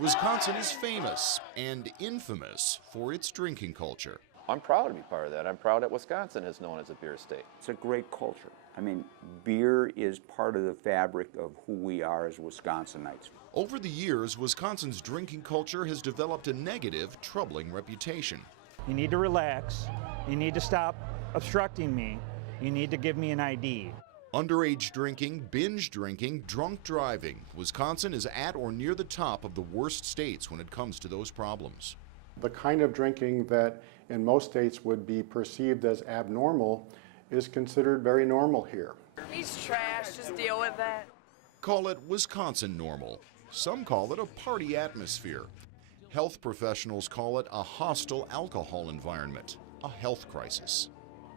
Wisconsin is famous and infamous for its drinking culture. I'm proud to be part of that. I'm proud that Wisconsin is known as a beer state. It's a great culture. I mean, beer is part of the fabric of who we are as Wisconsinites. Over the years, Wisconsin's drinking culture has developed a negative, troubling reputation. You need to relax. You need to stop obstructing me. You need to give me an ID. Underage drinking, binge drinking, drunk driving. Wisconsin is at or near the top of the worst states when it comes to those problems. The kind of drinking that in most states would be perceived as abnormal is considered very normal here. He's trash, just deal with that. Call it Wisconsin normal. Some call it a party atmosphere. Health professionals call it a hostile alcohol environment, a health crisis.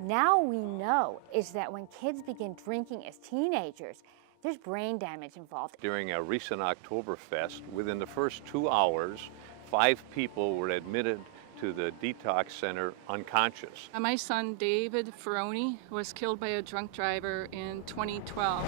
Now we know is that when kids begin drinking as teenagers, there's brain damage involved. During a recent Oktoberfest, within the first 2 hours, 5 people were admitted to the detox center unconscious. My son David Verona was killed by a drunk driver in 2012.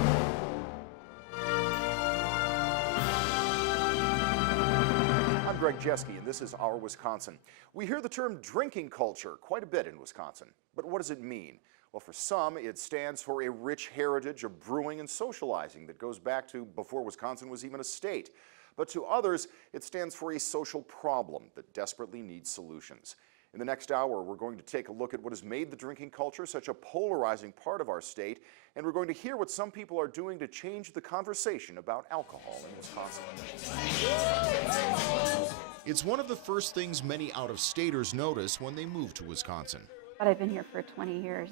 I'm Greg Jeske, and this is Our Wisconsin. We hear the term drinking culture quite a bit in Wisconsin, but what does it mean? Well, for some, it stands for a rich heritage of brewing and socializing that goes back to before Wisconsin was even a state. But to others, it stands for a social problem that desperately needs solutions. In the next hour, we're going to take a look at what has made the drinking culture such a polarizing part of our state, and we're going to hear what some people are doing to change the conversation about alcohol in Wisconsin. It's one of the first things many out-of-staters notice when they move to Wisconsin. But I've been here for 20 years,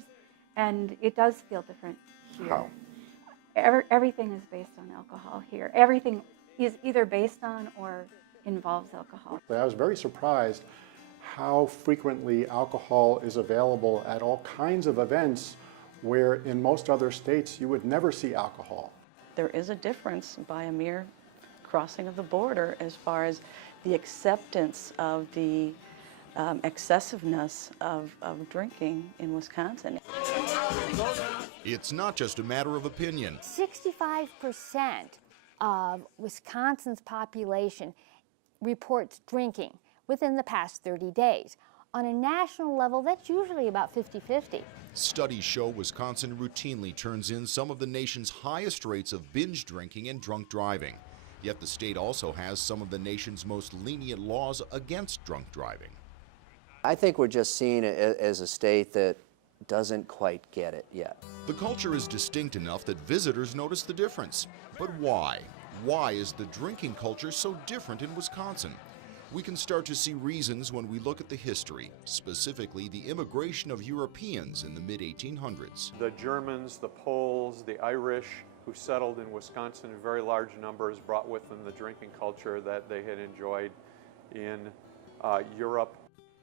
and it does feel different here. How? Everything is based on alcohol here. Everything is either based on or involves alcohol. I was very surprised how frequently alcohol is available at all kinds of events where in most other states you would never see alcohol. There is a difference by a mere crossing of the border as far as the acceptance of the excessiveness of drinking in Wisconsin. It's not just a matter of opinion. 65% of Wisconsin's population reports drinking within the past 30 days. On a national level, that's usually about 50-50. Studies show Wisconsin routinely turns in some of the nation's highest rates of binge drinking and drunk driving. Yet the state also has some of the nation's most lenient laws against drunk driving. I think we're just seen as a state that doesn't quite get it yet. The culture is distinct enough that visitors notice the difference. But why? Why is the drinking culture so different in Wisconsin? We can start to see reasons when we look at the history, specifically the immigration of Europeans in the mid-1800s. The Germans, the Poles, the Irish who settled in Wisconsin in very large numbers brought with them the drinking culture that they had enjoyed in Europe.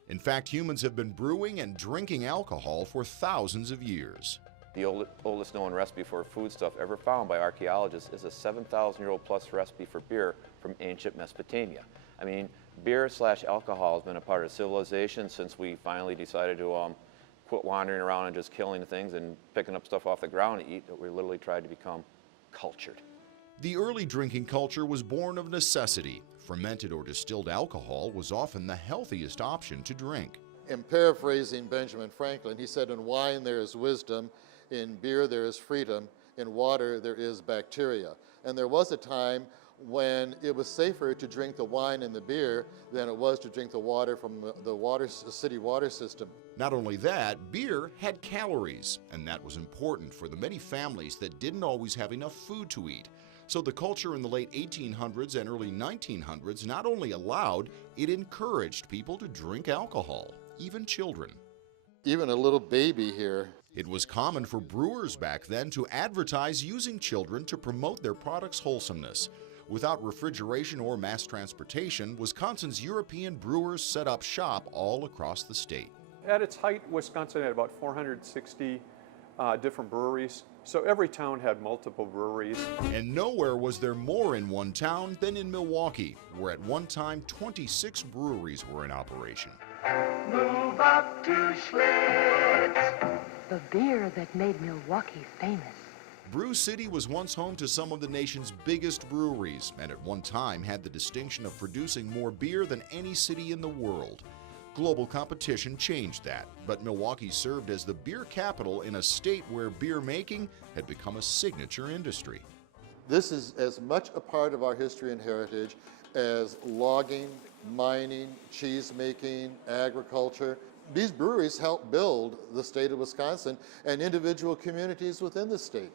In fact, humans have been brewing and drinking alcohol for thousands of years. The oldest known recipe for foodstuff ever found by archaeologists is a 7,000-year-old plus recipe for beer from ancient Mesopotamia. I mean, beer/alcohol has been a part of civilization since we finally decided to quit wandering around and just killing things and picking up stuff off the ground to eat, that we literally tried to become cultured. The early drinking culture was born of necessity. Fermented or distilled alcohol was often the healthiest option to drink. In paraphrasing Benjamin Franklin, he said, "In wine there is wisdom, in beer there is freedom, in water there is bacteria." And there was a time when it was safer to drink the wine and the beer than it was to drink the water from the city water system. Not only that, beer had calories, and that was important for the many families that didn't always have enough food to eat. So the culture in the late 1800s and early 1900s not only allowed, it encouraged people to drink alcohol, even children. Even a little baby here. It was common for brewers back then to advertise using children to promote their products' wholesomeness. Without refrigeration or mass transportation, Wisconsin's European brewers set up shop all across the state. At its height, Wisconsin had about 460 different breweries. So every town had multiple breweries. And nowhere was there more in one town than in Milwaukee, where at one time 26 breweries were in operation. Move up to Schlitz, the beer that made Milwaukee famous. Brew City was once home to some of the nation's biggest breweries, and at one time had the distinction of producing more beer than any city in the world. Global competition changed that, but Milwaukee served as the beer capital in a state where beer making had become a signature industry. This is as much a part of our history and heritage as logging, mining, cheese making, agriculture. These breweries helped build the state of Wisconsin and individual communities within the state.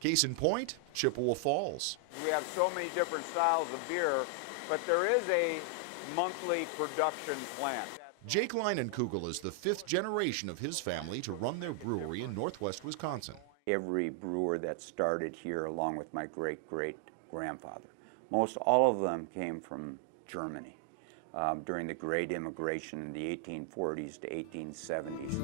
Case in point, Chippewa Falls. We have so many different styles of beer, but there is a monthly production plant. Jake Leinenkugel is the 5th generation of his family to run their brewery in northwest Wisconsin. Every brewer that started here, along with my great-great-grandfather, most all of them came from Germany during the Great Immigration in the 1840s to 1870s.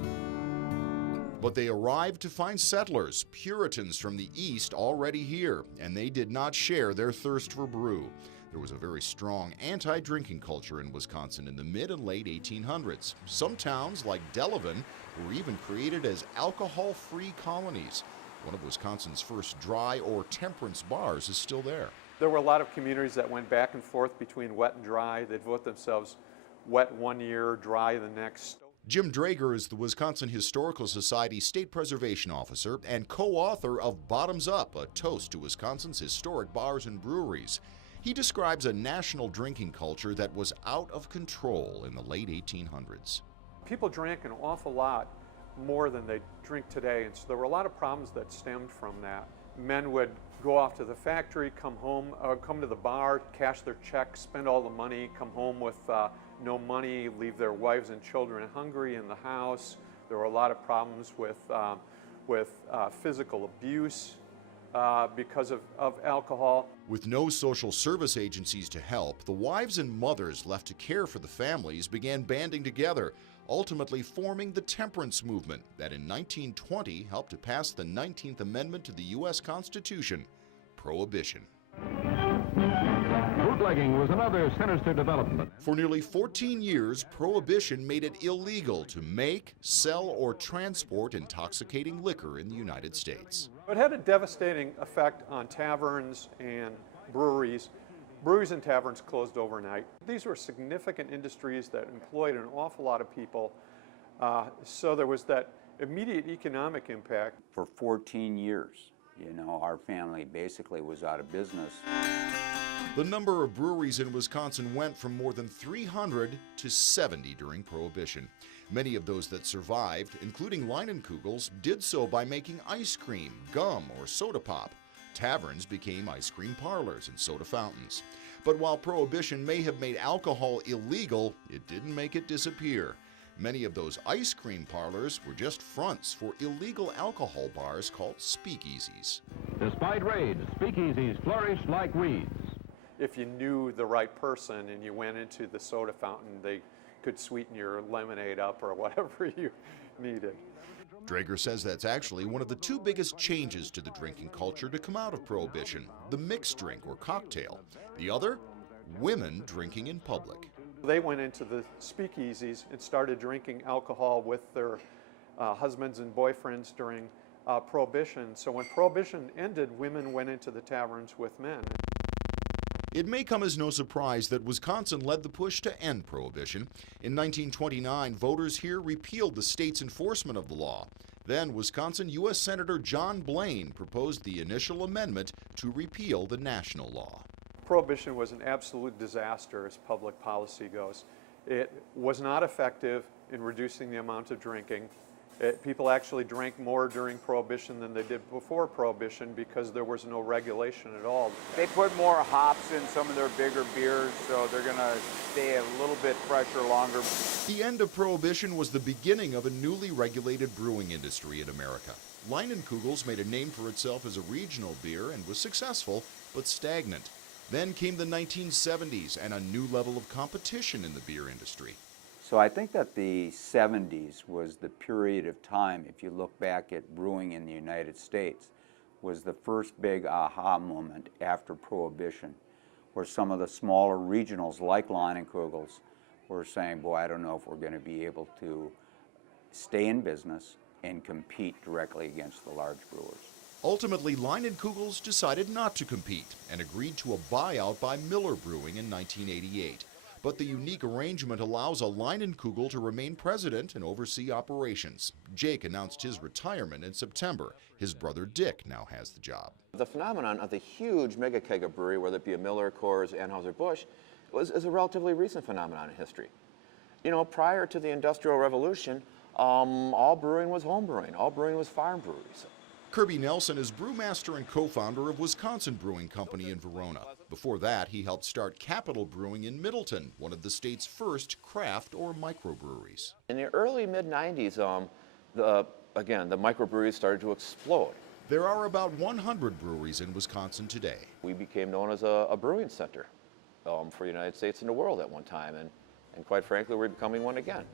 But they arrived to find settlers, Puritans from the East, already here, and they did not share their thirst for brew. There was a very strong anti-drinking culture in Wisconsin in the mid and late 1800s. Some towns, like Delavan, were even created as alcohol-free colonies. One of Wisconsin's first dry or temperance bars is still there. There were a lot of communities that went back and forth between wet and dry. They'd vote themselves wet one year, dry the next. Jim Drager is the Wisconsin Historical Society State Preservation Officer and co-author of Bottoms Up, a toast to Wisconsin's historic bars and breweries. He describes a national drinking culture that was out of control in the late 1800s. People drank an awful lot more than they drink today, and so there were a lot of problems that stemmed from that. Men would go off to the factory, come home, come to the bar, cash their checks, spend all the money, come home with no money, leave their wives and children hungry in the house. There were a lot of problems with physical abuse because of alcohol. With no social service agencies to help, the wives and mothers left to care for the families began banding together, ultimately forming the temperance movement that in 1920 helped to pass the 19th Amendment to the U.S. Constitution, Prohibition. Bootlegging was another sinister development. For nearly 14 years, Prohibition made it illegal to make, sell, or transport intoxicating liquor in the United States. It had a devastating effect on taverns and breweries. Breweries and taverns closed overnight. These were significant industries that employed an awful lot of people. So there was that immediate economic impact. For 14 years, our family basically was out of business. The number of breweries in Wisconsin went from more than 300 to 70 during Prohibition. Many of those that survived, including Leinenkugel's, did so by making ice cream, gum, or soda pop. Taverns became ice cream parlors and soda fountains. But while Prohibition may have made alcohol illegal, it didn't make it disappear. Many of those ice cream parlors were just fronts for illegal alcohol bars called speakeasies. Despite raids, speakeasies flourished like weeds. If you knew the right person and you went into the soda fountain, they could sweeten your lemonade up or whatever you needed. Drager says that's actually one of the two biggest changes to the drinking culture to come out of Prohibition, the mixed drink or cocktail. The other, women drinking in public. They went into the speakeasies and started drinking alcohol with their husbands and boyfriends during Prohibition. So when Prohibition ended, women went into the taverns with men. It may come as no surprise that Wisconsin led the push to end Prohibition. In 1929, voters here repealed the state's enforcement of the law. Then, Wisconsin U.S. Senator John Blaine proposed the initial amendment to repeal the national law. Prohibition was an absolute disaster as public policy goes. It was not effective in reducing the amount of drinking. People actually drank more during Prohibition than they did before Prohibition because there was no regulation at all. They put more hops in some of their bigger beers, so they're going to stay a little bit fresher longer. The end of Prohibition was the beginning of a newly regulated brewing industry in America. Leinenkugel's made a name for itself as a regional beer and was successful, but stagnant. Then came the 1970s and a new level of competition in the beer industry. So I think that the 70s was the period of time, if you look back at brewing in the United States, was the first big aha moment after Prohibition, where some of the smaller regionals like Leinenkugel's were saying, boy, I don't know if we're going to be able to stay in business and compete directly against the large brewers. Ultimately, Leinenkugels decided not to compete and agreed to a buyout by Miller Brewing in 1988. But the unique arrangement allows a Leinenkugel to remain president and oversee operations. Jake announced his retirement in September. His brother Dick now has the job. The phenomenon of the huge mega keg of brewery, whether it be a Miller, Coors, Anheuser-Busch, is a relatively recent phenomenon in history. You know, prior to the Industrial Revolution, all brewing was home brewing. All brewing was farm breweries. Kirby Nelson is brewmaster and co-founder of Wisconsin Brewing Company in Verona. Before that, he helped start Capital Brewing in Middleton, one of the state's first craft or microbreweries. In the early mid-90s, the microbreweries started to explode. There are about 100 breweries in Wisconsin today. We became known as a brewing center for the United States and the world at one time, and quite frankly, we're becoming one again.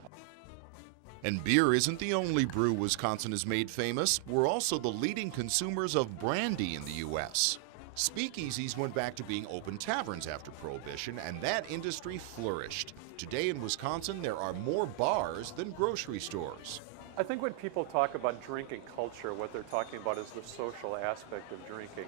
And beer isn't the only brew Wisconsin has made famous. We're also the leading consumers of brandy in the U.S. Speakeasies went back to being open taverns after Prohibition, and that industry flourished. Today in Wisconsin, there are more bars than grocery stores. I think when people talk about drinking culture, what they're talking about is the social aspect of drinking.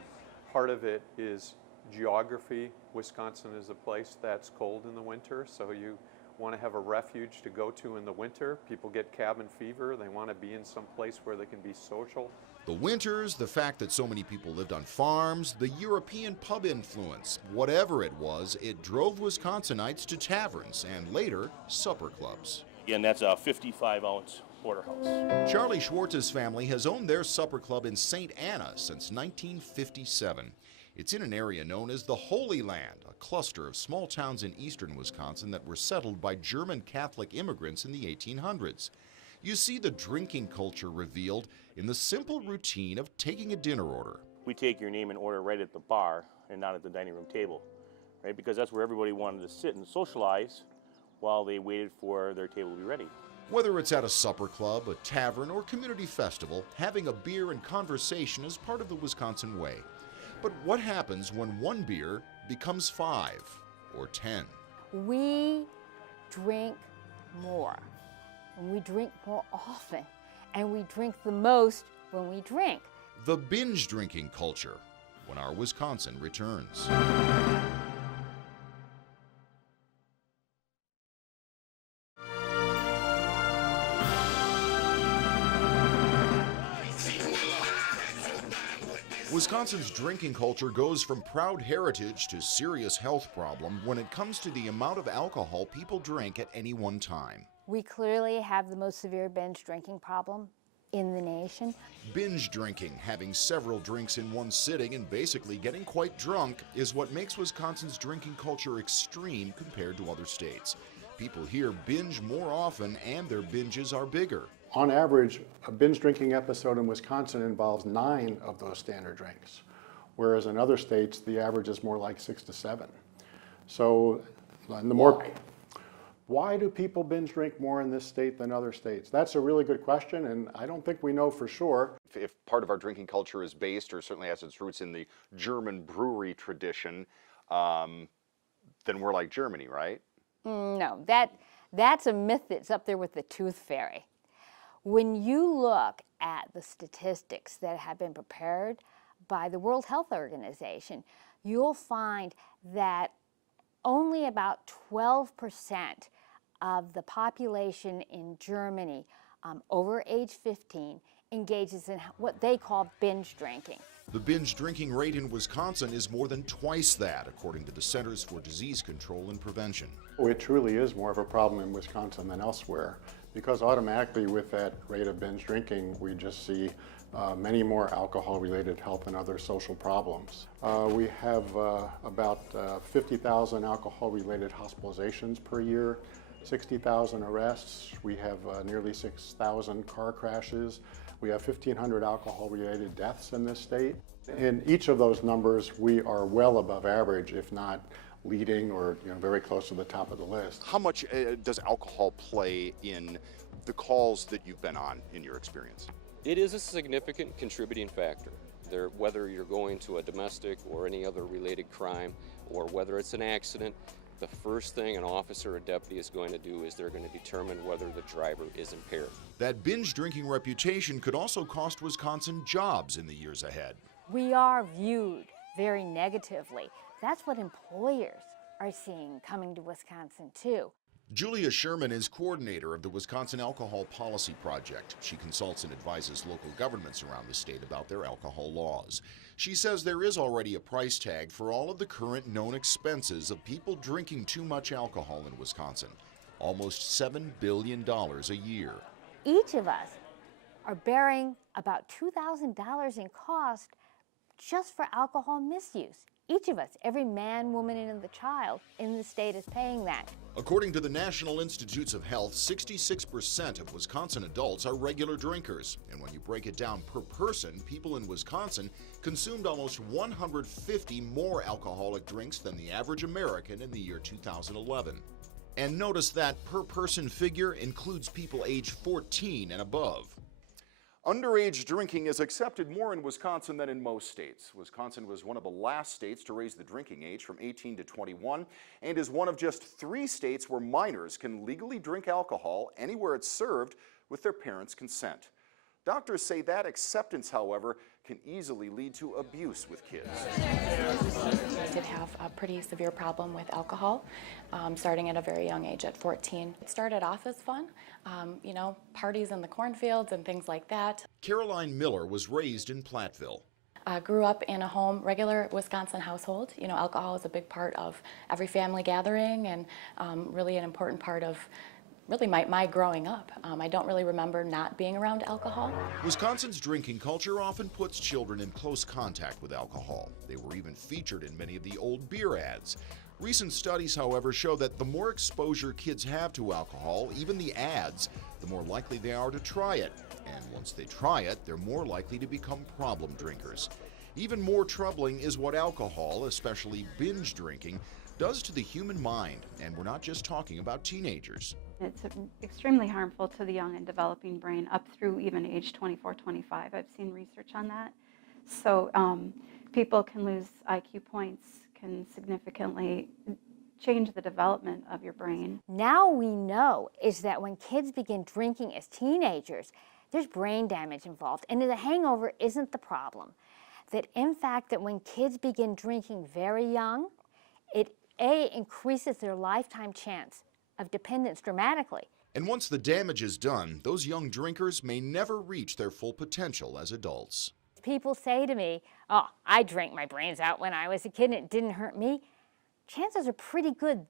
Part of it is geography. Wisconsin is a place that's cold in the winter, so you want to have a refuge to go to in the winter. People get cabin fever. They want to be in some place where they can be social. The winters, the fact that so many people lived on farms, the European pub influence, whatever it was, it drove Wisconsinites to taverns and later supper clubs. And that's a 55-ounce porterhouse. Charlie Schwartz's family has owned their supper club in St. Anna since 1957. It's in an area known as the Holy Land, a cluster of small towns in eastern Wisconsin that were settled by German Catholic immigrants in the 1800s. You see the drinking culture revealed in the simple routine of taking a dinner order. We take your name and order right at the bar and not at the dining room table, right? Because that's where everybody wanted to sit and socialize while they waited for their table to be ready. Whether it's at a supper club, a tavern, or community festival, having a beer and conversation is part of the Wisconsin way. But what happens when one beer becomes 5 or 10? We drink more, and we drink more often, and we drink the most when we drink. The binge drinking culture, when our Wisconsin returns. Wisconsin's drinking culture goes from proud heritage to serious health problem when it comes to the amount of alcohol people drink at any one time. We clearly have the most severe binge drinking problem in the nation. Binge drinking, having several drinks in one sitting and basically getting quite drunk, is what makes Wisconsin's drinking culture extreme compared to other states. People here binge more often and their binges are bigger. On average, a binge drinking episode in Wisconsin involves 9 of those standard drinks, whereas in other states, the average is more like 6 to 7. So, why do people binge drink more in this state than other states? That's a really good question, and I don't think we know for sure. If part of our drinking culture is based, or certainly has its roots in the German brewery tradition, then we're like Germany, right? No, that's a myth that's up there with the tooth fairy. When you look at the statistics that have been prepared by the World Health Organization, you'll find that only about 12% of the population in Germany over age 15 engages in what they call binge drinking. The binge drinking rate in Wisconsin is more than twice that, according to the Centers for Disease Control and Prevention. Oh, it truly is more of a problem in Wisconsin than elsewhere, because automatically with that rate of binge drinking, we just see many more alcohol-related health and other social problems. We have about 50,000 alcohol-related hospitalizations per year, 60,000 arrests. We have nearly 6,000 car crashes. We have 1,500 alcohol-related deaths in this state. In each of those numbers, we are well above average, if not leading or very close to the top of the list. How much does alcohol play in the calls that you've been on in your experience? It is a significant contributing factor. Whether you're going to a domestic or any other related crime, or whether it's an accident, the first thing an officer or deputy is going to do is they're going to determine whether the driver is impaired. That binge drinking reputation could also cost Wisconsin jobs in the years ahead. We are viewed very negatively. That's what employers are seeing coming to Wisconsin too. Julia Sherman is coordinator of the Wisconsin Alcohol Policy Project. She consults and advises local governments around the state about their alcohol laws. She says there is already a price tag for all of the current known expenses of people drinking too much alcohol in Wisconsin, almost $7 billion a year. Each of us are bearing about $2,000 in cost just for alcohol misuse. Each of us, every man, woman, and the child in the state is paying that. According to the National Institutes of Health, 66% of Wisconsin adults are regular drinkers. And when you break it down per person, people in Wisconsin consumed almost 150 more alcoholic drinks than the average American in the year 2011. And notice that per person figure includes people age 14 and above. Underage drinking is accepted more in Wisconsin than in most states. Wisconsin was one of the last states to raise the drinking age from 18 to 21 and is one of just 3 states where minors can legally drink alcohol anywhere it's served with their parents' consent. Doctors say that acceptance, however, can easily lead to abuse with kids. I did have a pretty severe problem with alcohol, starting at a very young age, at 14. It started off as fun, parties in the cornfields and things like that. Caroline Miller was raised in Platteville. Grew up in a regular Wisconsin household. Alcohol is a big part of every family gathering and really an important part of really my growing up. I don't really remember not being around alcohol. Wisconsin's drinking culture often puts children in close contact with alcohol. They were even featured in many of the old beer ads. Recent studies, however, show that the more exposure kids have to alcohol, even the ads, the more likely they are to try it. And once they try it, they're more likely to become problem drinkers. Even more troubling is what alcohol, especially binge drinking, does to the human mind. And we're not just talking about teenagers. It's extremely harmful to the young and developing brain up through even age 24, 25. I've seen research on that. So people can lose IQ points, can significantly change the development of your brain. Now we know is that when kids begin drinking as teenagers, there's brain damage involved, and the hangover isn't the problem. That in fact that when kids begin drinking very young, it increases their lifetime chance of dependence dramatically. And once the damage is done, those young drinkers may never reach their full potential as adults. People say to me, oh, I drank my brains out when I was a kid and it didn't hurt me. Chances are pretty good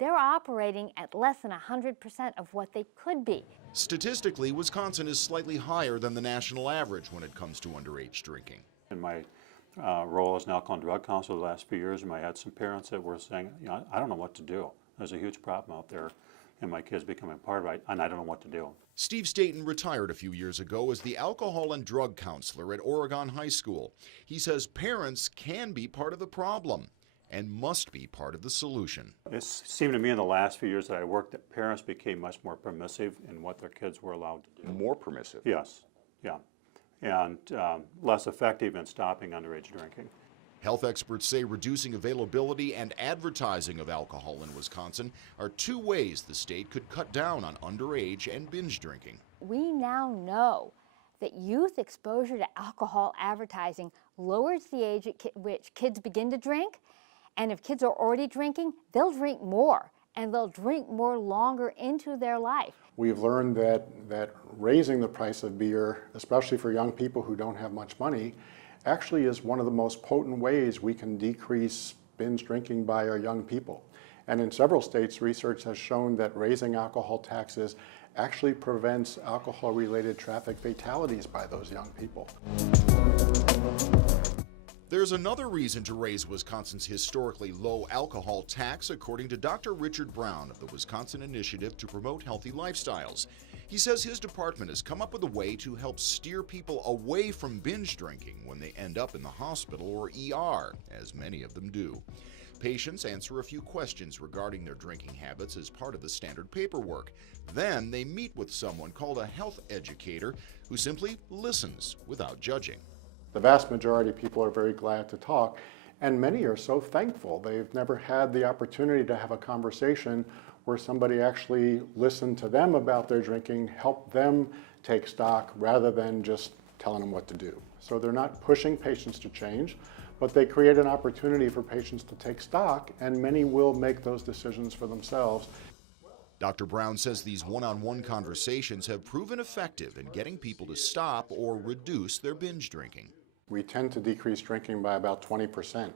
they're operating at less than 100% of what they could be. Statistically, Wisconsin is slightly higher than the national average when it comes to underage drinking. In my role as an alcohol and drug counselor the last few years, I had some parents that were saying, I don't know what to do. There's a huge problem out there, and my kids becoming part of it, and I don't know what to do. Steve Staton retired a few years ago as the alcohol and drug counselor at Oregon High School. He says parents can be part of the problem and must be part of the solution. It seemed to me in the last few years that I worked that parents became much more permissive in what their kids were allowed to do. More permissive? Yes, yeah, and less effective in stopping underage drinking. Health experts say reducing availability and advertising of alcohol in Wisconsin are two ways the state could cut down on underage and binge drinking. We now know that youth exposure to alcohol advertising lowers the age at which kids begin to drink, and if kids are already drinking, they'll drink more, and they'll drink more longer into their life. We've learned that raising the price of beer, especially for young people who don't have much money, actually is one of the most potent ways we can decrease binge drinking by our young people. And in several states, research has shown that raising alcohol taxes actually prevents alcohol-related traffic fatalities by those young people. There's another reason to raise Wisconsin's historically low alcohol tax, according to Dr. Richard Brown of the Wisconsin Initiative to Promote Healthy Lifestyles. He says his department has come up with a way to help steer people away from binge drinking when they end up in the hospital or ER, as many of them do. Patients answer a few questions regarding their drinking habits as part of the standard paperwork. Then they meet with someone called a health educator who simply listens without judging. The vast majority of people are very glad to talk, And many are so thankful. They've never had the opportunity to have a conversation where somebody actually listened to them about their drinking, helped them take stock rather than just telling them what to do. So they're not pushing patients to change, but they create an opportunity for patients to take stock, and many will make those decisions for themselves. Dr. Brown says these one-on-one conversations have proven effective in getting people to stop or reduce their binge drinking. We tend to decrease drinking by about 20%.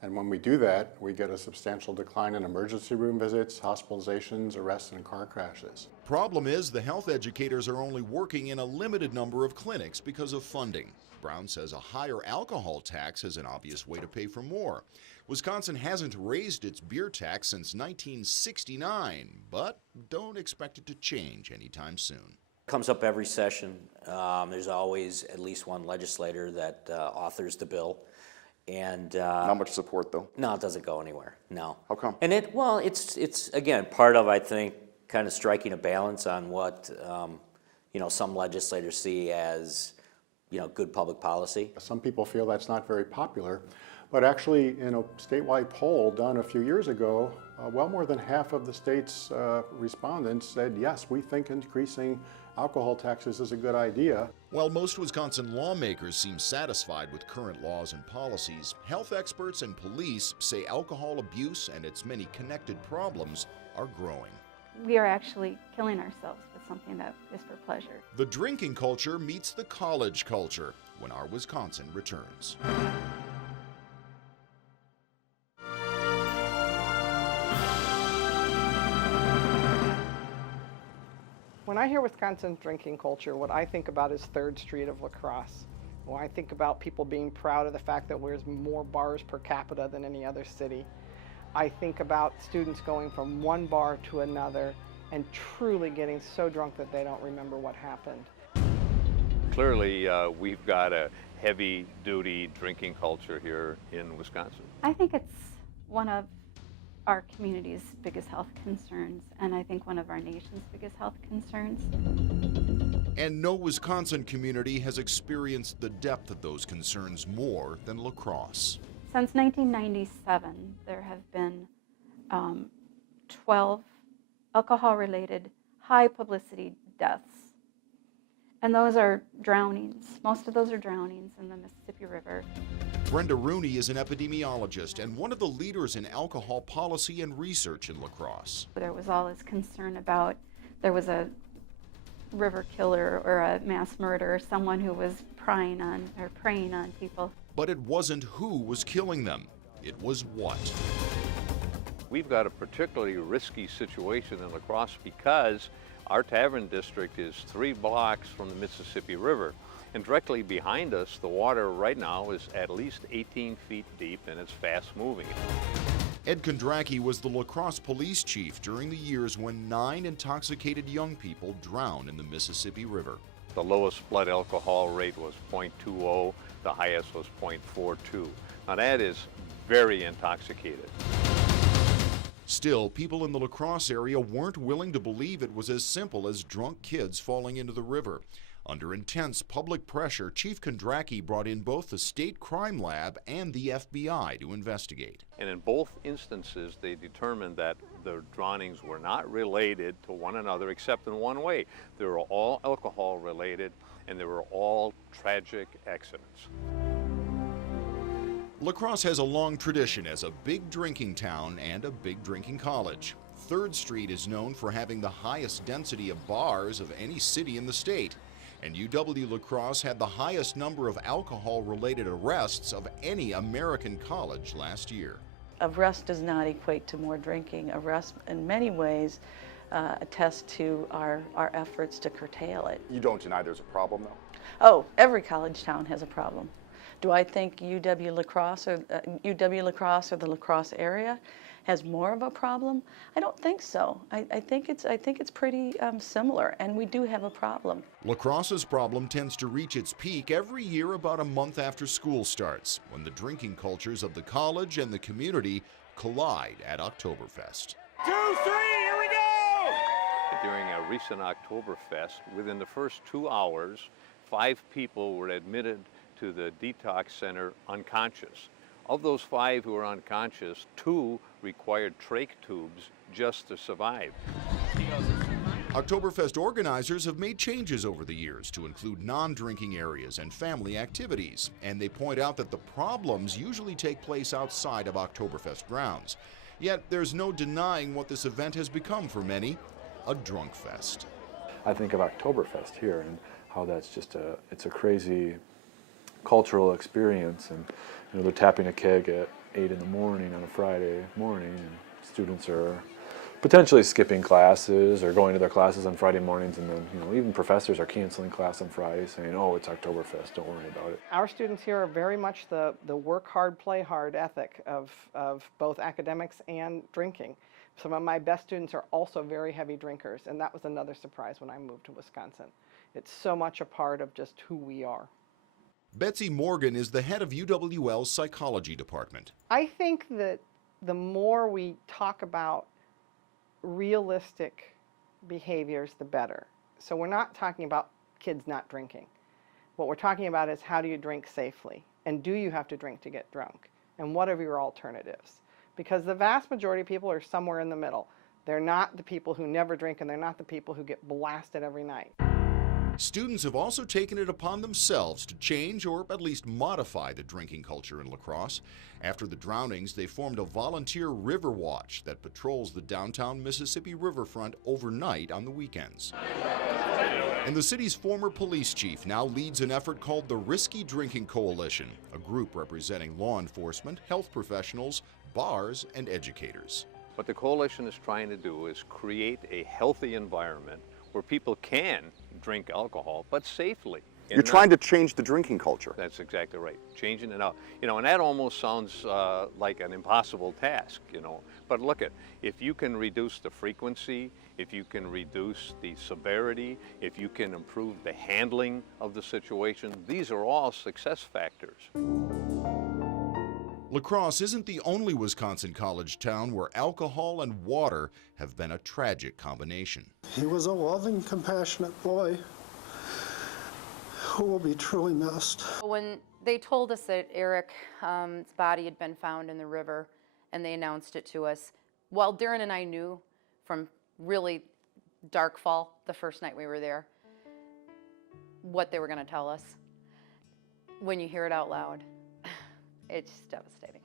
And when we do that, we get a substantial decline in emergency room visits, hospitalizations, arrests, and car crashes. Problem is, the health educators are only working in a limited number of clinics because of funding. Brown says a higher alcohol tax is an obvious way to pay for more. Wisconsin hasn't raised its beer tax since 1969, but don't expect it to change anytime soon. Comes up every session. There's always at least one legislator that authors the bill. And not much support, though. No, it doesn't go anywhere. No. How come? And it's again part of, I think, kind of striking a balance on what some legislators see as good public policy. Some people feel that's not very popular, but actually in a statewide poll done a few years ago, well more than half of the state's respondents said yes, we think increasing alcohol taxes is a good idea. While most Wisconsin lawmakers seem satisfied with current laws and policies, health experts and police say alcohol abuse and its many connected problems are growing. We are actually killing ourselves with something that is for pleasure. The drinking culture meets the college culture when Our Wisconsin returns. When I hear Wisconsin drinking culture, what I think about is 3rd Street of La Crosse. When I think about people being proud of the fact that there's more bars per capita than any other city, I think about students going from one bar to another and truly getting so drunk that they don't remember what happened. Clearly, we've got a heavy-duty drinking culture here in Wisconsin. I think it's one of our community's biggest health concerns, and I think one of our nation's biggest health concerns. And no Wisconsin community has experienced the depth of those concerns more than La Crosse. Since 1997, there have been 12 alcohol-related high-publicity deaths. And those are drownings. Most of those are drownings in the Mississippi River. Brenda Rooney is an epidemiologist and one of the leaders in alcohol policy and research in La Crosse. There was all this concern about there was a river killer or a mass murderer, someone who was preying on people. But it wasn't who was killing them, it was what. We've got a particularly risky situation in La Crosse because our tavern district is 3 blocks from the Mississippi River. And directly behind us, the water right now is at least 18 feet deep and it's fast moving. Ed Kondracki was the La Crosse police chief during the years when 9 intoxicated young people drowned in the Mississippi River. The lowest blood alcohol rate was 0.20, the highest was 0.42. Now that is very intoxicated. Still, people in the La Crosse area weren't willing to believe it was as simple as drunk kids falling into the river. Under intense public pressure, Chief Kondracki brought in both the State Crime Lab and the FBI to investigate. And in both instances, they determined that the drownings were not related to one another except in one way. They were all alcohol related and they were all tragic accidents. La Crosse has a long tradition as a big drinking town and a big drinking college. 3rd Street is known for having the highest density of bars of any city in the state. And UW-La Crosse had the highest number of alcohol-related arrests of any American college last year. Arrest does not equate to more drinking. Arrest, in many ways, attest to our efforts to curtail it. You don't deny there's a problem, though? Oh, every college town has a problem. Do I think UW-La Crosse or the La Crosse area has more of a problem? I don't think so. I think it's pretty similar, and we do have a problem. La Crosse's problem tends to reach its peak every year about a month after school starts, when the drinking cultures of the college and the community collide at Oktoberfest. 2, 3, here we go! During a recent Oktoberfest, within the first 2 hours, 5 people were admitted to the detox center unconscious. Of those 5 who were unconscious, 2 required trach tubes just to survive. Oktoberfest organizers have made changes over the years to include non-drinking areas and family activities, and they point out that the problems usually take place outside of Oktoberfest grounds. Yet there's no denying what this event has become for many, a drunk fest. I think of Oktoberfest here and how that's just it's a crazy cultural experience, and you know, they're tapping a keg at 8 in the morning on a Friday morning, and students are potentially skipping classes or going to their classes on Friday mornings, and then you know, even professors are canceling class on Friday saying, oh, it's Oktoberfest, don't worry about it. Our students here are very much the work hard, play hard ethic of both academics and drinking. Some of my best students are also very heavy drinkers, and that was another surprise when I moved to Wisconsin. It's so much a part of just who we are. Betsy Morgan is the head of UWL's psychology department. I think that the more we talk about realistic behaviors, the better. So we're not talking about kids not drinking. What we're talking about is how do you drink safely? And do you have to drink to get drunk? And what are your alternatives? Because the vast majority of people are somewhere in the middle. They're not the people who never drink, and they're not the people who get blasted every night. Students have also taken it upon themselves to change or at least modify the drinking culture in La Crosse. After the drownings, they formed a volunteer river watch that patrols the downtown Mississippi riverfront overnight on the weekends. And the city's former police chief now leads an effort called the Risky Drinking Coalition, a group representing law enforcement, health professionals, bars, and educators. What the coalition is trying to do is create a healthy environment where people can drink alcohol, but safely. You're trying to change the drinking culture. That's exactly right. Changing it out. You know, and that almost sounds like an impossible task, you know. But look at, if you can reduce the frequency, if you can reduce the severity, if you can improve the handling of the situation, these are all success factors. La Crosse isn't the only Wisconsin college town where alcohol and water have been a tragic combination. He was a loving, compassionate boy who will be truly missed. When they told us that Eric's body had been found in the river and they announced it to us, while Darren and I knew from really dark fall the first night we were there what they were going to tell us, when you hear it out loud, it's just devastating.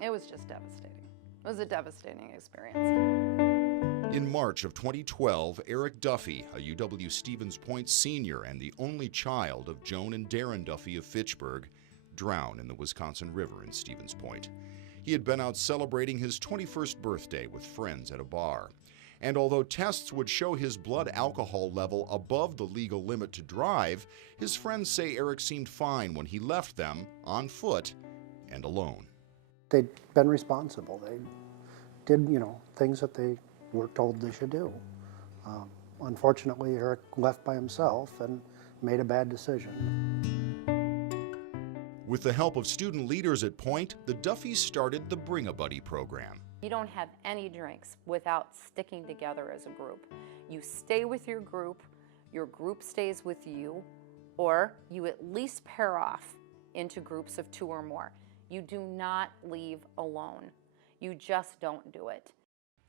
It was just devastating. It was a devastating experience. In March of 2012, Eric Duffy, a UW-Stevens Point senior and the only child of Joan and Darren Duffy of Fitchburg, drowned in the Wisconsin River in Stevens Point. He had been out celebrating his 21st birthday with friends at a bar. And although tests would show his blood alcohol level above the legal limit to drive, his friends say Eric seemed fine when he left them on foot and alone. They'd been responsible. They did, things that they were told they should do. Unfortunately, Eric left by himself and made a bad decision. With the help of student leaders at Point, the Duffys started the Bring a Buddy program. You don't have any drinks without sticking together as a group. You stay with your group stays with you, or you at least pair off into groups of 2 or more. You do not leave alone. You just don't do it.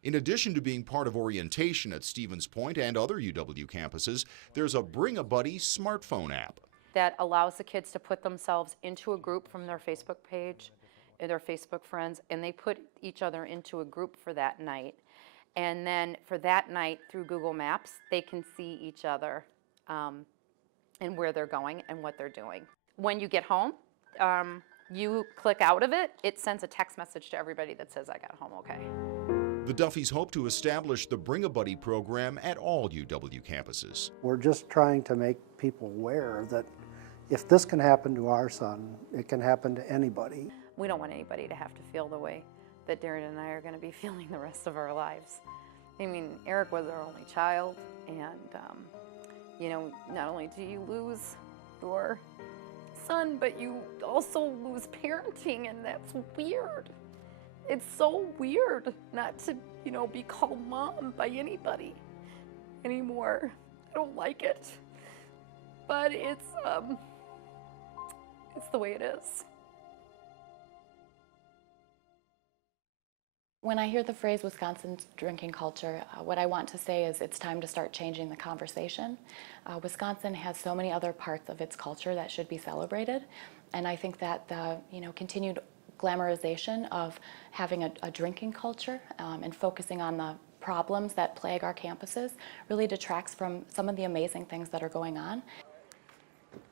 In addition to being part of orientation at Stevens Point and other UW campuses, there's a Bring a Buddy smartphone app that allows the kids to put themselves into a group from their Facebook page, their Facebook friends, and they put each other into a group for that night. And then for that night, through Google Maps, they can see each other and where they're going and what they're doing. When you get home, you click out of it, it sends a text message to everybody that says, I got home okay. The Duffys hope to establish the Bring a Buddy program at all UW campuses. We're just trying to make people aware that if this can happen to our son, it can happen to anybody. We don't want anybody to have to feel the way that Darren and I are going to be feeling the rest of our lives. I mean, Eric was our only child, and not only do you lose your son, but you also lose parenting, and that's weird. It's so weird not to, be called mom by anybody anymore. I don't like it, but it's the way it is. When I hear the phrase Wisconsin's drinking culture, what I want to say is it's time to start changing the conversation. Wisconsin has so many other parts of its culture that should be celebrated, and I think that the continued glamorization of having a drinking culture and focusing on the problems that plague our campuses really detracts from some of the amazing things that are going on.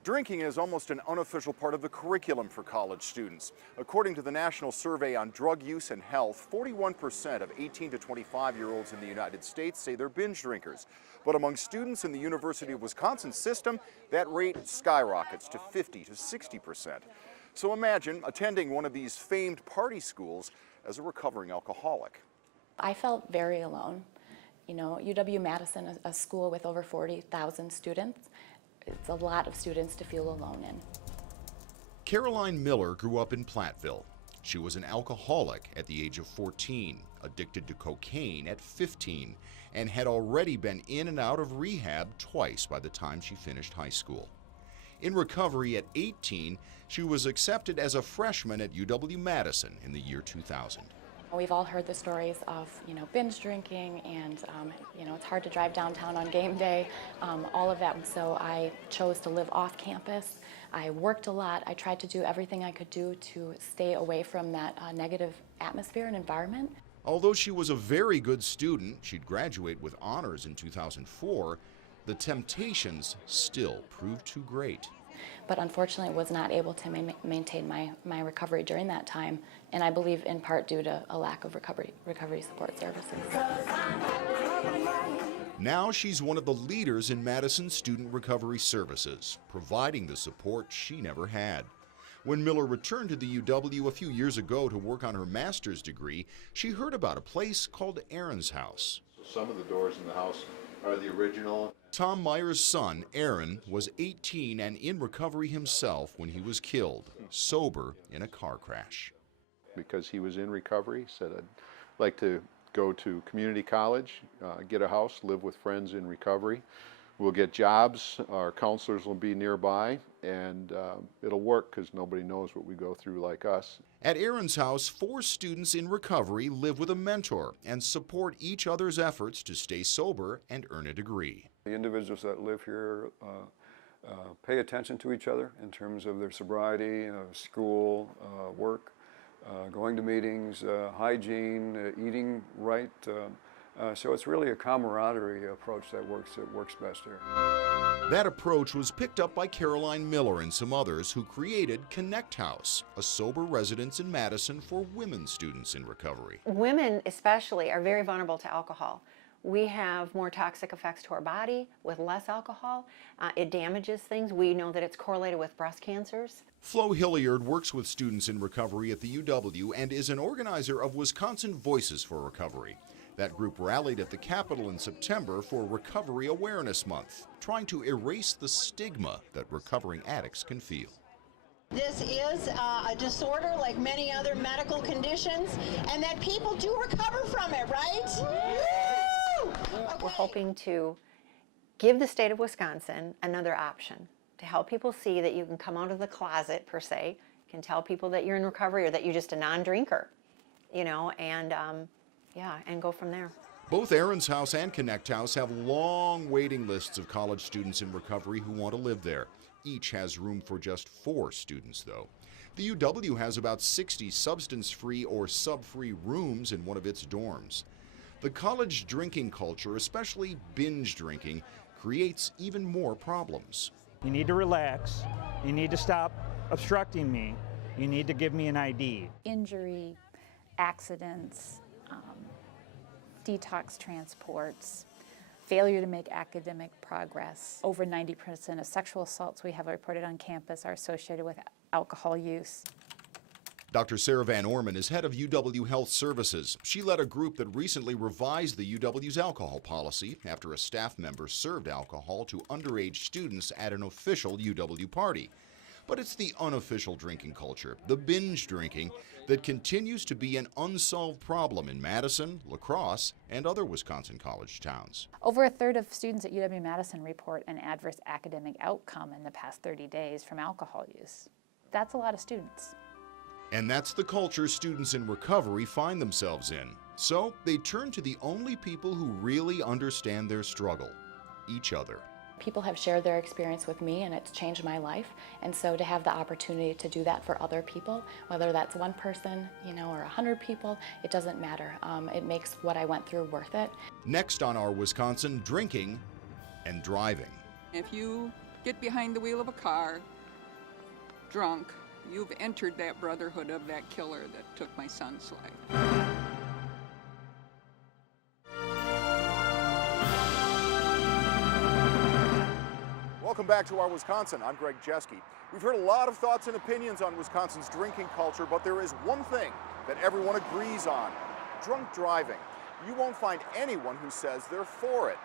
Drinking is almost an unofficial part of the curriculum for college students. According to the National Survey on Drug Use and Health, 41% of 18 to 25-year-olds in the United States say they're binge drinkers. But among students in the University of Wisconsin system, that rate skyrockets to 50 to 60%. So imagine attending one of these famed party schools as a recovering alcoholic. I felt very alone. You know, UW-Madison, a school with over 40,000 students, it's a lot of students to feel alone in. Caroline Miller grew up in Platteville. She was an alcoholic at the age of 14, addicted to cocaine at 15, and had already been in and out of rehab twice by the time she finished high school. In recovery at 18, she was accepted as a freshman at UW-Madison in the year 2000. We've all heard the stories of, binge drinking and, it's hard to drive downtown on game day, all of that. So I chose to live off campus. I worked a lot. I tried to do everything I could do to stay away from that negative atmosphere and environment. Although she was a very good student, she'd graduate with honors in 2004, the temptations still proved too great. But unfortunately was not able to maintain my recovery during that time, and I believe in part due to a lack of recovery support services. Now she's one of the leaders in Madison Student Recovery Services, providing the support she never had. When Miller returned to the UW a few years ago to work on her master's degree, she heard about a place called Aaron's House. Some of the doors in the house are the original. Tom Meyer's son, Aaron, was 18 and in recovery himself when he was killed, sober, in a car crash. Because he was in recovery, said, I'd like to go to community college, get a house, live with friends in recovery. We'll get jobs, our counselors will be nearby, and it'll work because nobody knows what we go through like us. At Aaron's House, 4 students in recovery live with a mentor and support each other's efforts to stay sober and earn a degree. The individuals that live here pay attention to each other in terms of their sobriety, school, work, going to meetings, hygiene, eating right. So it's really a camaraderie approach that works best here. That approach was picked up by Caroline Miller and some others who created Connect House, a sober residence in Madison for women students in recovery. Women especially are very vulnerable to alcohol. We have more toxic effects to our body with less alcohol. It damages things. We know that it's correlated with breast cancers. Flo Hilliard works with students in recovery at the UW and is an organizer of Wisconsin Voices for Recovery. That group rallied at the Capitol in September for Recovery Awareness Month, trying to erase the stigma that recovering addicts can feel. This is a disorder like many other medical conditions, and that people do recover from it, right? Woo! Okay. We're hoping to give the state of Wisconsin another option to help people see that you can come out of the closet, per se, you can tell people that you're in recovery or that you're just a non-drinker, and go from there. Both Aaron's House and Connect House have long waiting lists of college students in recovery who want to live there. Each has room for just 4 students, though. The UW has about 60 substance-free or sub-free rooms in one of its dorms. The college drinking culture, especially binge drinking, creates even more problems. You need to relax. You need to stop obstructing me. You need to give me an ID. Injury, accidents, detox transports, failure to make academic progress. Over 90% of sexual assaults we have reported on campus are associated with alcohol use. Dr. Sarah Van Orman is head of UW Health Services. She led a group that recently revised the UW's alcohol policy after a staff member served alcohol to underage students at an official UW party. But it's the unofficial drinking culture, the binge drinking, that continues to be an unsolved problem in Madison, La Crosse, and other Wisconsin college towns. Over a third of students at UW-Madison report an adverse academic outcome in the past 30 days from alcohol use. That's a lot of students. And that's the culture students in recovery find themselves in. So they turn to the only people who really understand their struggle, each other. People have shared their experience with me and it's changed my life. And so to have the opportunity to do that for other people, whether that's one person, or 100 people, it doesn't matter. It makes what I went through worth it. Next on Our Wisconsin, drinking and driving. If you get behind the wheel of a car, drunk, you've entered that brotherhood of that killer that took my son's life. Welcome back to Our Wisconsin. I'm Greg Jeske. We've heard a lot of thoughts and opinions on Wisconsin's drinking culture, but there is one thing that everyone agrees on: drunk driving. You won't find anyone who says they're for it.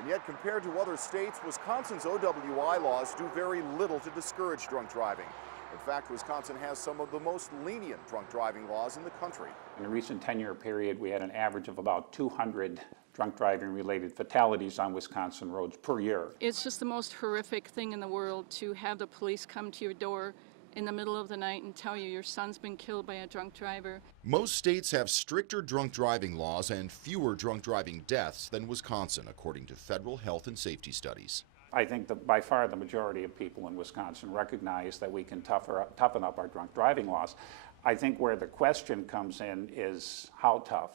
And yet, compared to other states, Wisconsin's OWI laws do very little to discourage drunk driving. In fact, Wisconsin has some of the most lenient drunk driving laws in the country. In a recent 10-year period, we had an average of about 200 drunk driving related fatalities on Wisconsin roads per year. It's just the most horrific thing in the world to have the police come to your door in the middle of the night and tell you your son's been killed by a drunk driver. Most states have stricter drunk driving laws and fewer drunk driving deaths than Wisconsin, according to federal health and safety studies. I think that by far the majority of people in Wisconsin recognize that we can toughen up our drunk driving laws. I think where the question comes in is how tough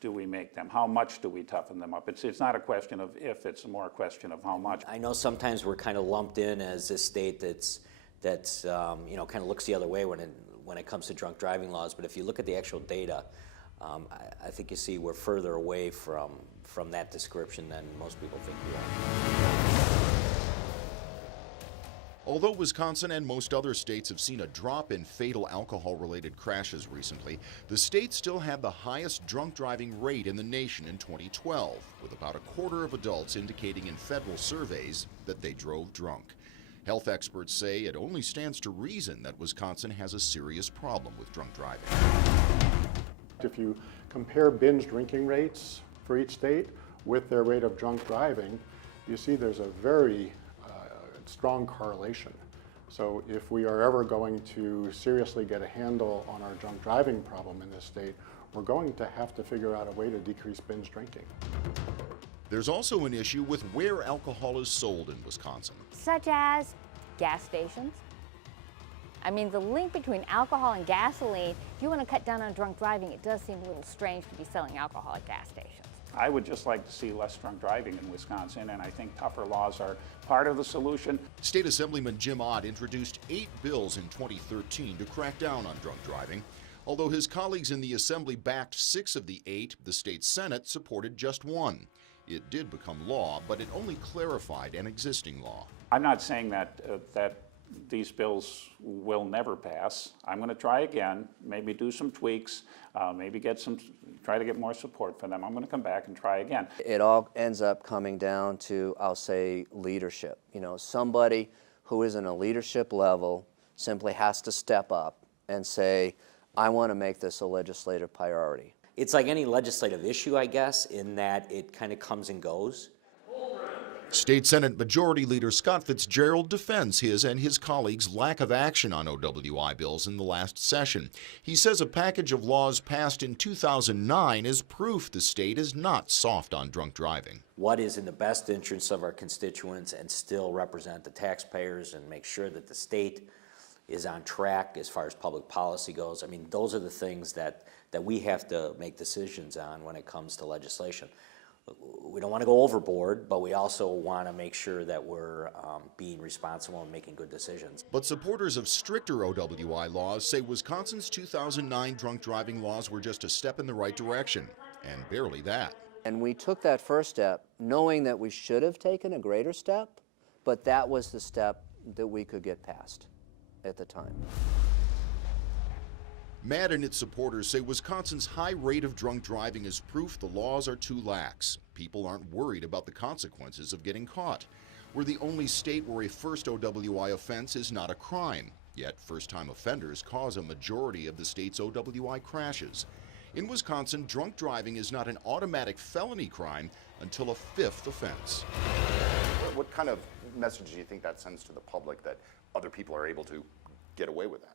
do we make them? How much do we toughen them up? It's not a question of if, it's more a question of how much. I know sometimes we're kind of lumped in as a state that's kind of looks the other way when it comes to drunk driving laws. But if you look at the actual data, I think you see we're further away from that description than most people think we are. Although Wisconsin and most other states have seen a drop in fatal alcohol-related crashes recently, the state still had the highest drunk driving rate in the nation in 2012, with about a quarter of adults indicating in federal surveys that they drove drunk. Health experts say it only stands to reason that Wisconsin has a serious problem with drunk driving. If you compare binge drinking rates for each state with their rate of drunk driving, you see there's a very strong correlation. So if we are ever going to seriously get a handle on our drunk driving problem in this state, we're going to have to figure out a way to decrease binge drinking. There's also an issue with where alcohol is sold in Wisconsin. Such as gas stations. I mean, the link between alcohol and gasoline, if you want to cut down on drunk driving, it does seem a little strange to be selling alcohol at gas stations. I would just like to see less drunk driving in Wisconsin, and I think tougher laws are part of the solution. State Assemblyman Jim Ott introduced 8 bills in 2013 to crack down on drunk driving. Although his colleagues in the Assembly backed 6 of the 8, the state Senate supported just 1. It did become law, but it only clarified an existing law. I'm not saying that these bills will never pass. I'm going to try again, maybe do some tweaks, maybe try to get more support for them. I'm going to come back and try again. It all ends up coming down to, I'll say, leadership. Somebody who is in a leadership level simply has to step up and say, I want to make this a legislative priority. It's like any legislative issue, I guess, in that it kind of comes and goes. State Senate Majority Leader Scott Fitzgerald defends his and his colleagues' lack of action on OWI bills in the last session. He says a package of laws passed in 2009 is proof the state is not soft on drunk driving. What is in the best interest of our constituents and still represent the taxpayers and make sure that the state is on track as far as public policy goes. I mean, those are the things that we have to make decisions on when it comes to legislation. We don't want to go overboard, but we also want to make sure that we're being responsible and making good decisions. But supporters of stricter OWI laws say Wisconsin's 2009 drunk driving laws were just a step in the right direction, and barely that. And we took that first step knowing that we should have taken a greater step, but that was the step that we could get past at the time. MADD and its supporters say Wisconsin's high rate of drunk driving is proof the laws are too lax. People aren't worried about the consequences of getting caught. We're the only state where a first OWI offense is not a crime, yet first-time offenders cause a majority of the state's OWI crashes. In Wisconsin, drunk driving is not an automatic felony crime until a 5th offense. What kind of message do you think that sends to the public that other people are able to get away with that?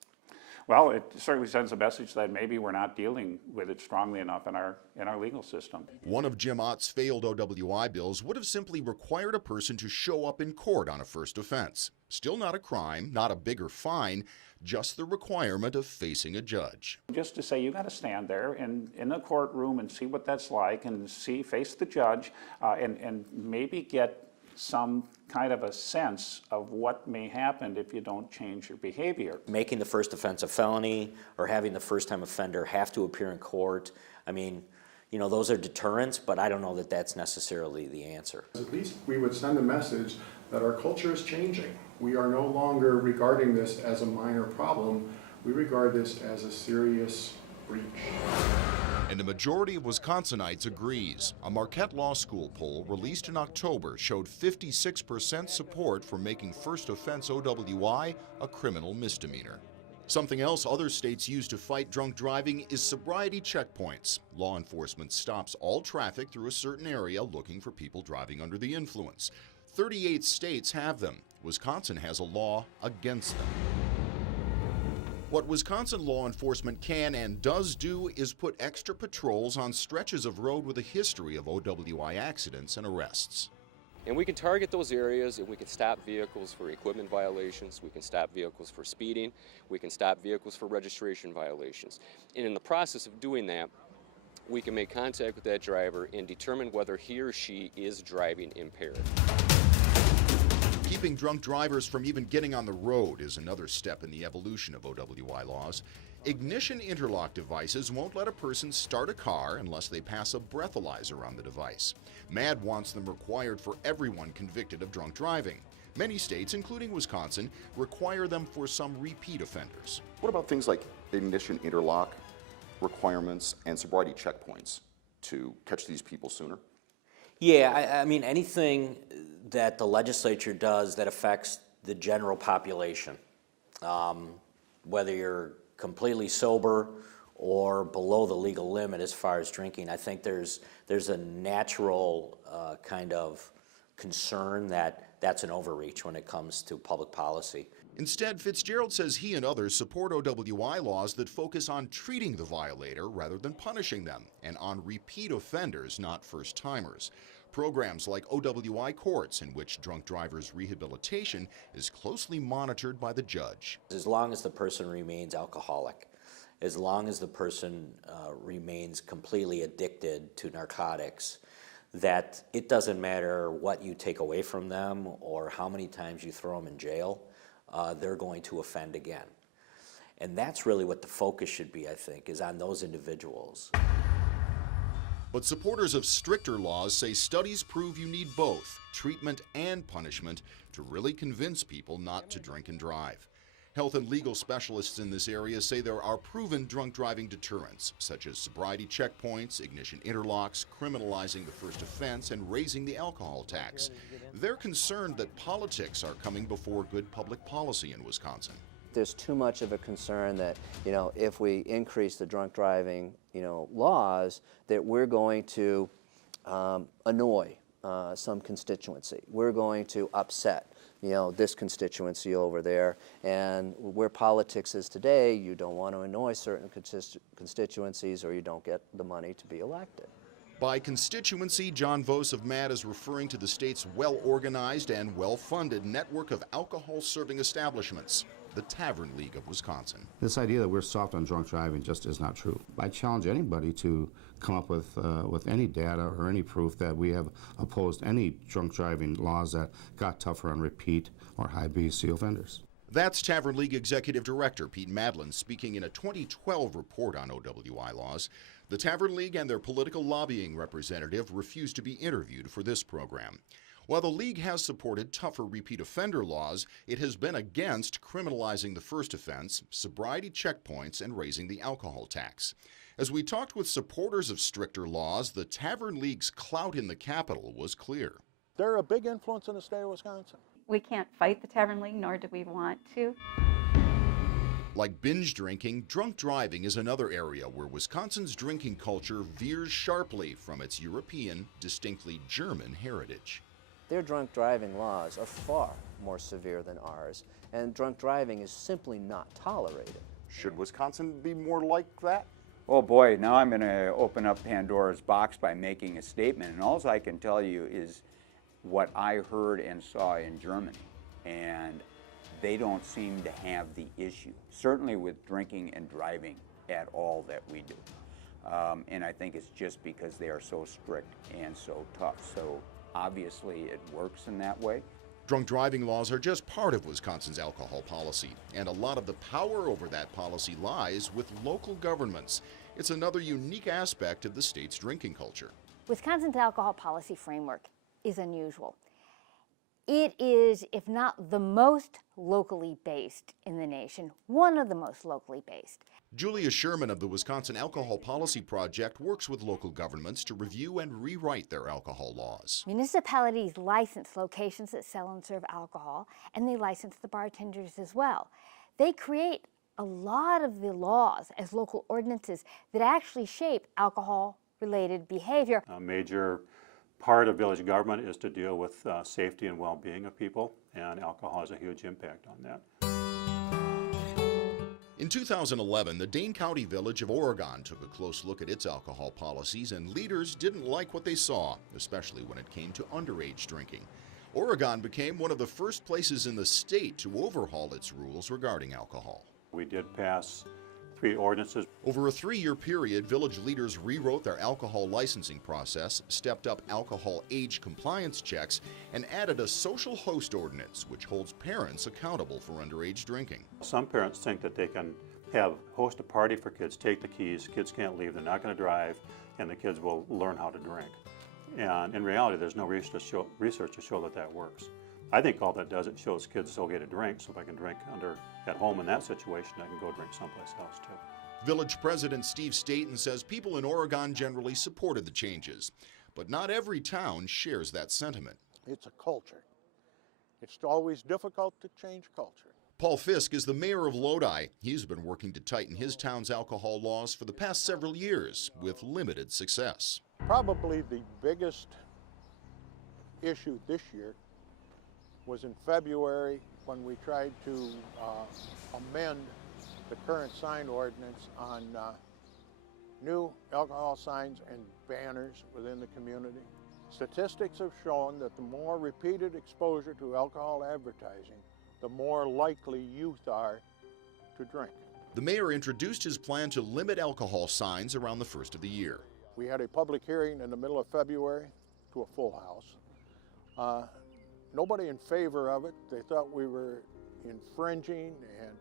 Well, it certainly sends a message that maybe we're not dealing with it strongly enough in our legal system. One of Jim Ott's failed OWI bills would have simply required a person to show up in court on a first offense. Still not a crime, not a bigger fine, just the requirement of facing a judge. Just to say you got to stand there in the courtroom and see what that's like, and face the judge, and maybe get some kind of a sense of what may happen if you don't change your behavior. Making the first offense a felony or having the first-time offender have to appear in court, I mean, you know, those are deterrents, but I don't know that that's necessarily the answer. At least we would send a message that our culture is changing. We are no longer regarding this as a minor problem. We regard this as a serious breach. And the majority of Wisconsinites agrees. A Marquette Law School poll released in October showed 56% support for making first offense OWI a criminal misdemeanor. Something else other states use to fight drunk driving is sobriety checkpoints. Law enforcement stops all traffic through a certain area looking for people driving under the influence. 38 states have them. Wisconsin has a law against them. What Wisconsin law enforcement can and does do is put extra patrols on stretches of road with a history of OWI accidents and arrests. And we can target those areas, and we can stop vehicles for equipment violations, we can stop vehicles for speeding, we can stop vehicles for registration violations. And in the process of doing that, we can make contact with that driver and determine whether he or she is driving impaired. Keeping drunk drivers from even getting on the road is another step in the evolution of OWI laws. Ignition interlock devices won't let a person start a car unless they pass a breathalyzer on the device. MAD wants them required for everyone convicted of drunk driving. Many states, including Wisconsin, require them for some repeat offenders. What about things like ignition interlock requirements and sobriety checkpoints to catch these people sooner? Yeah, I mean, anything that the legislature does that affects the general population, whether you're completely sober or below the legal limit as far as drinking, I think there's a natural kind of concern that that's an overreach when it comes to public policy. Instead, Fitzgerald says he and others support OWI laws that focus on treating the violator rather than punishing them, and on repeat offenders, not first-timers. Programs like OWI courts, in which drunk drivers' rehabilitation is closely monitored by the judge. As long as the person remains alcoholic, as long as the person remains completely addicted to narcotics, that it doesn't matter what you take away from them or how many times you throw them in jail, they're going to offend again. And that's really what the focus should be, I think, is on those individuals. But supporters of stricter laws say studies prove you need both treatment and punishment to really convince people not to drink and drive. Health and legal specialists in this area say there are proven drunk driving deterrents, such as sobriety checkpoints, ignition interlocks, criminalizing the first offense, and raising the alcohol tax. They're concerned that politics are coming before good public policy in Wisconsin. There's too much of a concern that, if we increase the drunk driving, laws, that we're going to annoy some constituency. We're going to upset, this constituency over there. And where politics is today, you don't want to annoy certain constituencies or you don't get the money to be elected. By constituency, John Vose of MAD is referring to the state's well-organized and well-funded network of alcohol-serving establishments, the Tavern League of Wisconsin. This idea that we're soft on drunk driving just is not true. I challenge anybody to come up with any data or any proof that we have opposed any drunk driving laws that got tougher on repeat or high BC offenders. That's Tavern League Executive Director Pete Madlin speaking in a 2012 report on OWI laws. The Tavern League and their political lobbying representative refused to be interviewed for this program. While the League has supported tougher repeat offender laws, it has been against criminalizing the first offense, sobriety checkpoints, and raising the alcohol tax. As we talked with supporters of stricter laws, the Tavern League's clout in the Capitol was clear. They're a big influence in the state of Wisconsin. We can't fight the Tavern League, nor do we want to. Like binge drinking, drunk driving is another area where Wisconsin's drinking culture veers sharply from its European, distinctly German heritage. Their drunk driving laws are far more severe than ours, and drunk driving is simply not tolerated. Should Wisconsin be more like that? Oh boy, now I'm going to open up Pandora's box by making a statement, and all I can tell you is what I heard and saw in Germany, and they don't seem to have the issue, certainly with drinking and driving at all that we do. And I think it's just because they are so strict and so tough. So obviously it works in that way. Drunk driving laws are just part of Wisconsin's alcohol policy, and a lot of the power over that policy lies with local governments. It's another unique aspect of the state's drinking culture. Wisconsin's alcohol policy framework is unusual. It is, if not the most locally based in the nation, one of the most locally based. Julia Sherman of the Wisconsin Alcohol Policy Project works with local governments to review and rewrite their alcohol laws. Municipalities license locations that sell and serve alcohol, and they license the bartenders as well. They create a lot of the laws as local ordinances that actually shape alcohol-related behavior. A major part of village government is to deal with safety and well-being of people, and alcohol has a huge impact on that. In 2011, the Dane County village of Oregon took a close look at its alcohol policies, and leaders didn't like what they saw, especially when it came to underage drinking. Oregon became one of the first places in the state to overhaul its rules regarding alcohol. We did pass 3 ordinances. Over a 3-year period, village leaders rewrote their alcohol licensing process, stepped up alcohol age compliance checks, and added a social host ordinance, which holds parents accountable for underage drinking. Some parents think that they can host a party for kids, take the keys, kids can't leave, they're not going to drive, and the kids will learn how to drink. And in reality, there's no research to show that that works. I think all that does, it shows kids it's okay to drink, so if I can drink at home in that situation, I can go drink someplace else too. Village President Steve Staton says people in Oregon generally supported the changes, but not every town shares that sentiment. It's a culture. It's always difficult to change culture. Paul Fisk is the mayor of Lodi. He's been working to tighten his town's alcohol laws for the past several years with limited success. Probably the biggest issue this year was in February when we tried to amend the current sign ordinance on new alcohol signs and banners within the community. Statistics have shown that the more repeated exposure to alcohol advertising, the more likely youth are to drink. The mayor introduced his plan to limit alcohol signs around the first of the year. We had a public hearing in the middle of February to a full house. Nobody in favor of it. They thought we were infringing, and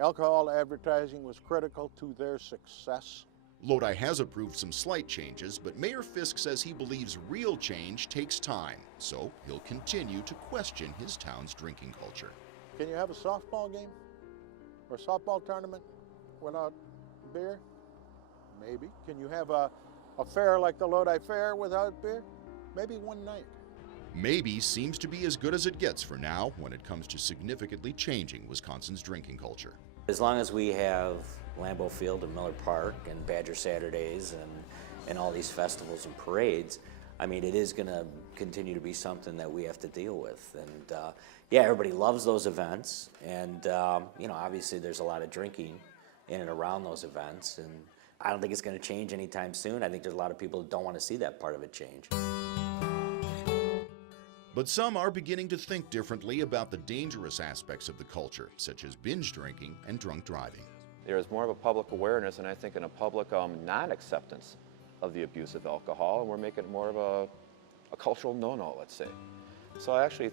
alcohol advertising was critical to their success. Lodi has approved some slight changes, but Mayor Fisk says he believes real change takes time, so he'll continue to question his town's drinking culture. Can you have a softball game or softball tournament without beer? Maybe. Can you have a fair like the Lodi Fair without beer? Maybe one night. Maybe seems to be as good as it gets for now when it comes to significantly changing Wisconsin's drinking culture. As long as we have Lambeau Field and Miller Park and Badger Saturdays and all these festivals and parades, I mean, it is going to continue to be something that we have to deal with. And yeah, everybody loves those events, and you know, obviously there's a lot of drinking in and around those events, and I don't think it's going to change anytime soon. I think there's a lot of people that don't want to see that part of it change. But some are beginning to think differently about the dangerous aspects of the culture, such as binge drinking and drunk driving. There is more of a public awareness, and I think in a public non-acceptance of the abuse of alcohol, and we're making it more of a cultural no-no, let's say. So I actually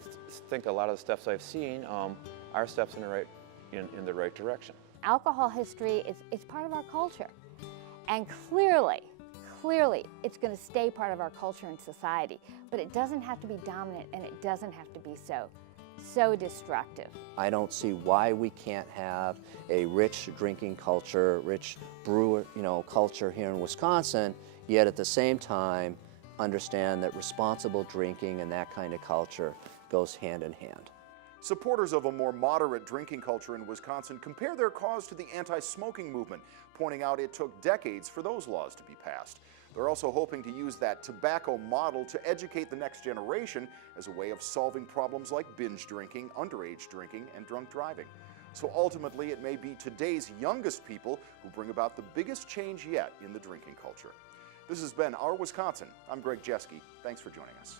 think a lot of the steps I've seen are steps in the right direction. Alcohol history is part of our culture, and clearly it's going to stay part of our culture and society, but it doesn't have to be dominant, and it doesn't have to be so destructive. I don't see why we can't have a rich drinking culture, rich brewer, culture here in Wisconsin, yet at the same time understand that responsible drinking and that kind of culture goes hand in hand. Supporters of a more moderate drinking culture in Wisconsin compare their cause to the anti-smoking movement, pointing out it took decades for those laws to be passed. They're also hoping to use that tobacco model to educate the next generation as a way of solving problems like binge drinking, underage drinking, and drunk driving. So ultimately, it may be today's youngest people who bring about the biggest change yet in the drinking culture. This has been Our Wisconsin. I'm Greg Jeske. Thanks for joining us.